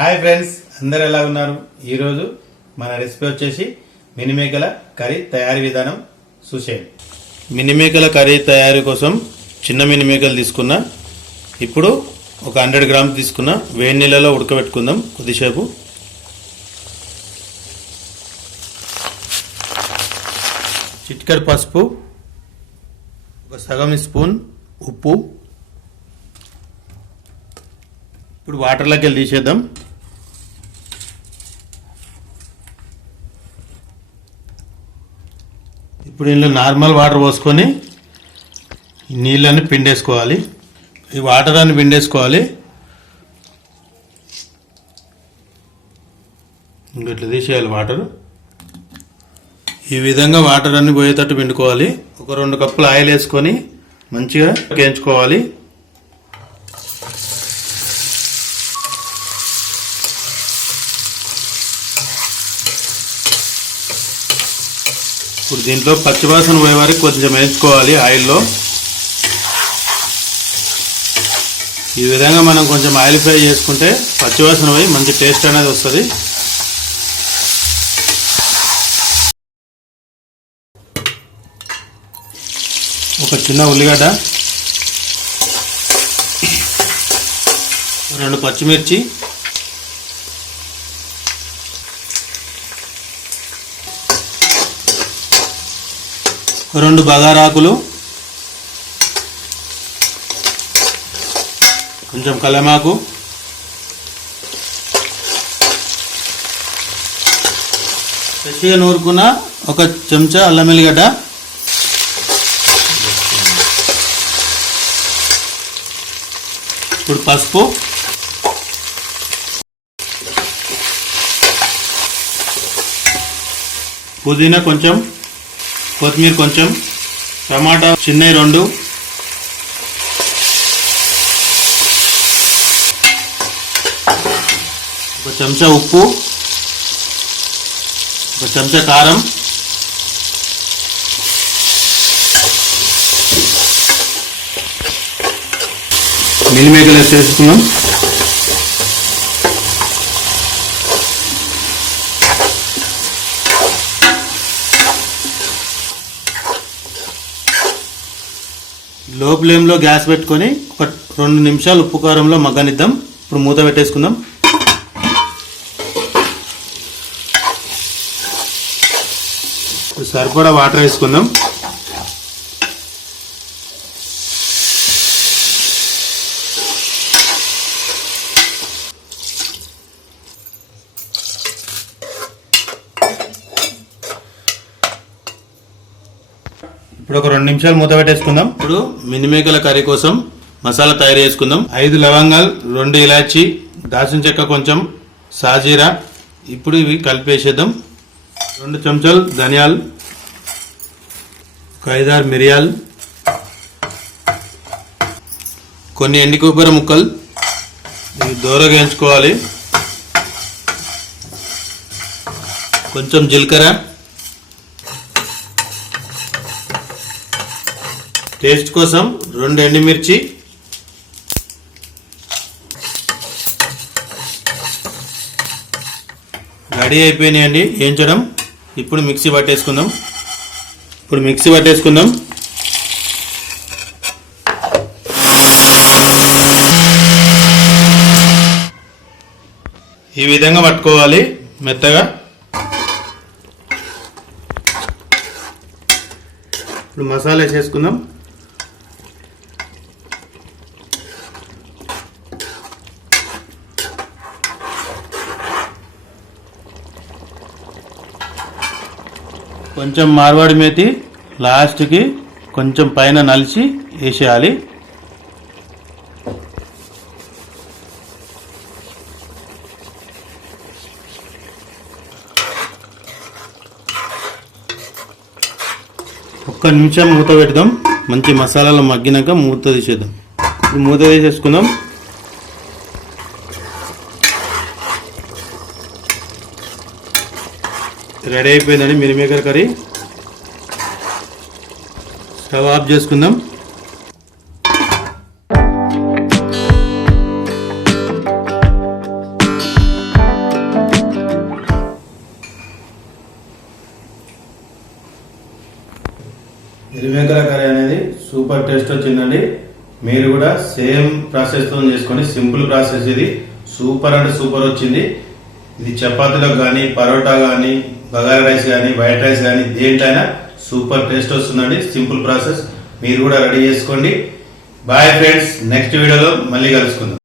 Hi friends, అందరు ఎలా ఉన్నారు? ఈరోజు మన రెసిపీ వచ్చేసి మినిమేకల కర్రీ తయారీ విధానం చూసేయండి. మినిమేకల కర్రీ తయారీ కోసం చిన్న మినిమేకలు తీసుకున్నా. ఇప్పుడు ఒక 100 గ్రామ్స్ తీసుకున్నా. వేడి నీళ్ళలో ఉడకబెట్టుకుందాం కొద్దిసేపు. చిటికెడు పసుపు, ఒక సగం స్పూన్ ఉప్పు. ఇప్పుడు వాటర్లోకి వెళ్ళి తీసేద్దాం. ఇప్పుడు ఇందులో నార్మల్ వాటర్ పోసుకొని నీళ్ళని పిండేసుకోవాలి. ఈ వాటర్ అని పిండేసుకోవాలి. ఇట్లా తీసేయాలి వాటర్. ఈ విధంగా వాటర్ అన్ని పోయేటట్టు పిండుకోవాలి. ఒక 2 కప్పులు ఆయిల్ వేసుకొని మంచిగా వేయించుకోవాలి. ఇప్పుడు దీంట్లో పచ్చివాసన పోయే వరకు కొంచెం వేయించుకోవాలి ఆయిల్లో. ఈ విధంగా మనం కొంచెం ఆయిల్ ఫ్రై చేసుకుంటే పచ్చివాసన పోయి మంచి టేస్ట్ అనేది వస్తుంది. ఒక చిన్న ఉల్లిగడ్డ, 2 పచ్చిమిర్చి, ఒక 2 బగారాకులు, కొంచెం కలమాకు, ఫ్రెష్గా నూరుకున్న ఒక చెంచా అల్లం వెల్లిగడ్డ, ఇప్పుడు పసుపు, పుదీనా కొంచెం, కొత్తిమీర కొంచెం, టమాటా చిన్నవి 2, ఒక చెంచా ఉప్పు, ఒక చెంచా కారం, మినిమేకలు వేసేసుకున్నాం. లో ఫ్లేమ్లో గ్యాస్ పెట్టుకొని ఒక 2 నిమిషాలు ఉప్పు కారంలో మగ్గనిద్దాం. ఇప్పుడు మూత పెట్టేసుకుందాం. సరిపడా వాటర్ వేసుకుందాం. ఇప్పుడు ఒక 2 నిమిషాలు మూత పెట్టేసుకుందాం. ఇప్పుడు మినిమేకల కర్రీ కోసం మసాలా తయారు చేసుకుందాం. 5 లవంగాలు, 2 ఇలాచి, దాల్చిన చెక్క కొంచెం, సాజీరా. ఇప్పుడు ఇవి కలిపేసేద్దాం. 2 చెంచాలు ధనియాలు, ఒక 5-6 మిరియాలు, కొన్ని ఎండి కొబ్బరి ముక్కలు. ఇవి దూరగా వేయించుకోవాలి. కొంచెం జీలకర్ర, టేస్ట్ కోసం 2 ఎండుమిర్చి, రెడీ అయిపోయినాయండి వేయించడం. ఇప్పుడు మిక్సీ పట్టేసుకుందాం. ఈ విధంగా పట్టుకోవాలి మెత్తగా. ఇప్పుడు మసాలా వేసేసుకుందాం. కొంచెం మార్వాడి మేతి లాస్ట్కి కొంచెం పైన నలిచి వేసేయాలి. ఒక్క నిమిషం మూత పెడదాం. మంచి మసాలాలు మగ్గినాక మూత తీసేద్దాం. ఇప్పుడు మూత తీసేసుకుందాం. రెడీ అయిపోయిందండి మినిమేకల కర్రీ. స్టవ్ ఆఫ్ చేసుకుందాం. మినిమేకల కర్రీ అనేది సూపర్ టేస్ట్ వచ్చిందండి. మీరు కూడా సేమ్ ప్రాసెస్ తో చేసుకోండి. సింపుల్ ప్రాసెస్ ఇది. సూపర్ అంటే సూపర్ వచ్చింది. ఇది చపాతీలో కానీ, పరోటా కానీ, బగారా రైస్ కానీ, వైట్ రైస్ కానీ దేంట్లైనా సూపర్ టేస్ట్ వస్తుందండి. Simple process. మీరు కూడా రెడీ చేసుకోండి. బాయ్ ఫ్రెండ్స్, నెక్స్ట్ వీడియోలో మళ్ళీ కలుసుకుందాం.